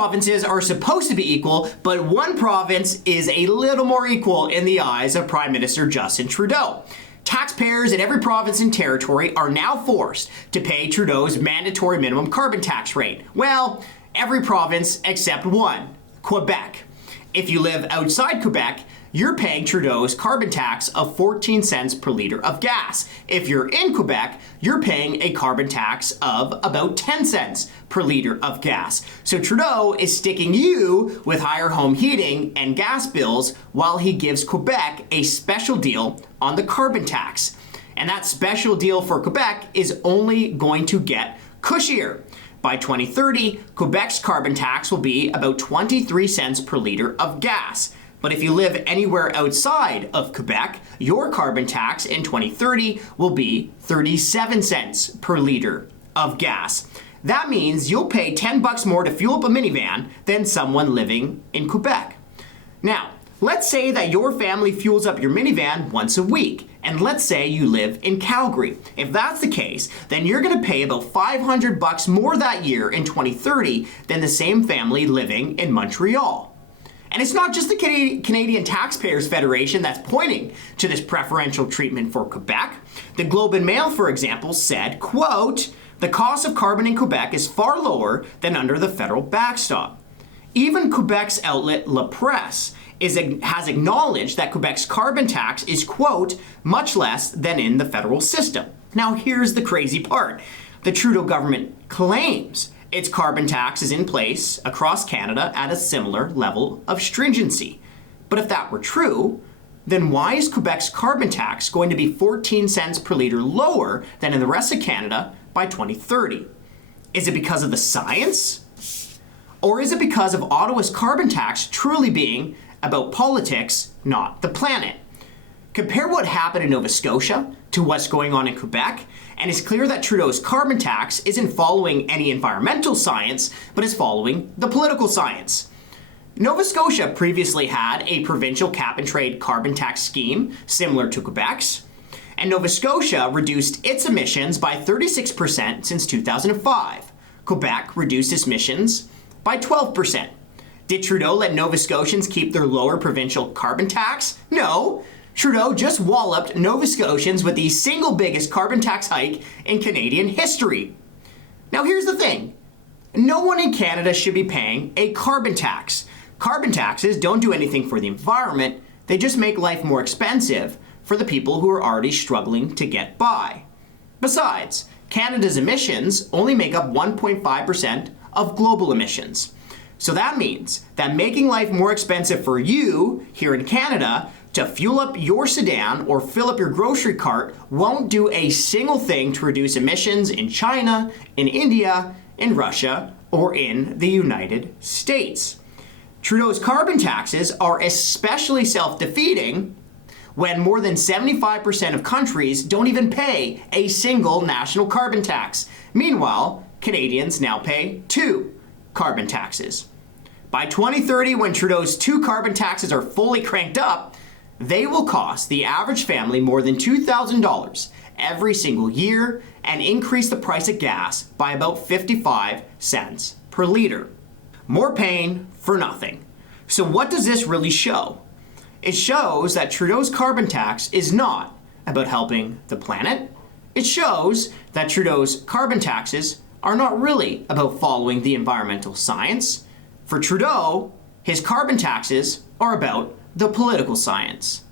provinces are supposed to be equal, but one province is a little more equal in the eyes of Prime Minister Justin Trudeau. Taxpayers in every province and territory are now forced to pay Trudeau's mandatory minimum carbon tax rate. Well, every province except one, Quebec. If you live outside Quebec, you're paying Trudeau's carbon tax of 14 cents per litre of gas. If you're in Quebec, you're paying a carbon tax of about 10 cents per litre of gas. So Trudeau is sticking you with higher home heating and gas bills while he gives Quebec a special deal on the carbon tax. And that special deal for Quebec is only going to get cushier. By 2030, Quebec's carbon tax will be about 23 cents per litre of gas. But if you live anywhere outside of Quebec, your carbon tax in 2030 will be 37 cents per litre of gas. That means you'll pay $10 more to fuel up a minivan than someone living in Quebec. Now, let's say that your family fuels up your minivan once a week, and let's say you live in Calgary. If that's the case, then you're going to pay about $500 more that year in 2030 than the same family living in Montreal. And it's not just the Canadian Taxpayers Federation that's pointing to this preferential treatment for Quebec. The Globe and Mail, for example, said, quote, "The cost of carbon in Quebec is far lower than under the federal backstop." Even Quebec's outlet La Presse has acknowledged that Quebec's carbon tax is, quote, "much less than in the federal system." Now here's the crazy part. The Trudeau government claims its carbon tax is in place across Canada at a similar level of stringency. But if that were true, then why is Quebec's carbon tax going to be 14 cents per litre lower than in the rest of Canada by 2030? Is it because of the science? Or is it because of Ottawa's carbon tax truly being about politics, not the planet? Compare what happened in Nova Scotia to what's going on in Quebec, and it's clear that Trudeau's carbon tax isn't following any environmental science, but is following the political science. Nova Scotia previously had a provincial cap-and-trade carbon tax scheme similar to Quebec's, and Nova Scotia reduced its emissions by 36% since 2005. Quebec reduced its emissions by 12%. Did Trudeau let Nova Scotians keep their lower provincial carbon tax? No. Trudeau just walloped Nova Scotians with the single biggest carbon tax hike in Canadian history. Now here's the thing. No one in Canada should be paying a carbon tax. Carbon taxes don't do anything for the environment, they just make life more expensive for the people who are already struggling to get by. Besides, Canada's emissions only make up 1.5% of global emissions. So that means that making life more expensive for you here in Canada to fuel up your sedan or fill up your grocery cart won't do a single thing to reduce emissions in China, in India, in Russia, or in the United States. Trudeau's carbon taxes are especially self-defeating when more than 75% of countries don't even pay a single national carbon tax. Meanwhile, Canadians now pay 2 carbon taxes. By 2030, when Trudeau's 2 carbon taxes are fully cranked up, they will cost the average family more than $2,000 every single year and increase the price of gas by about 55 cents per litre. More pain for nothing. So what does this really show? It shows that Trudeau's carbon tax is not about helping the planet. It shows that Trudeau's carbon taxes are not really about following the environmental science. For Trudeau, his carbon taxes are about the political science.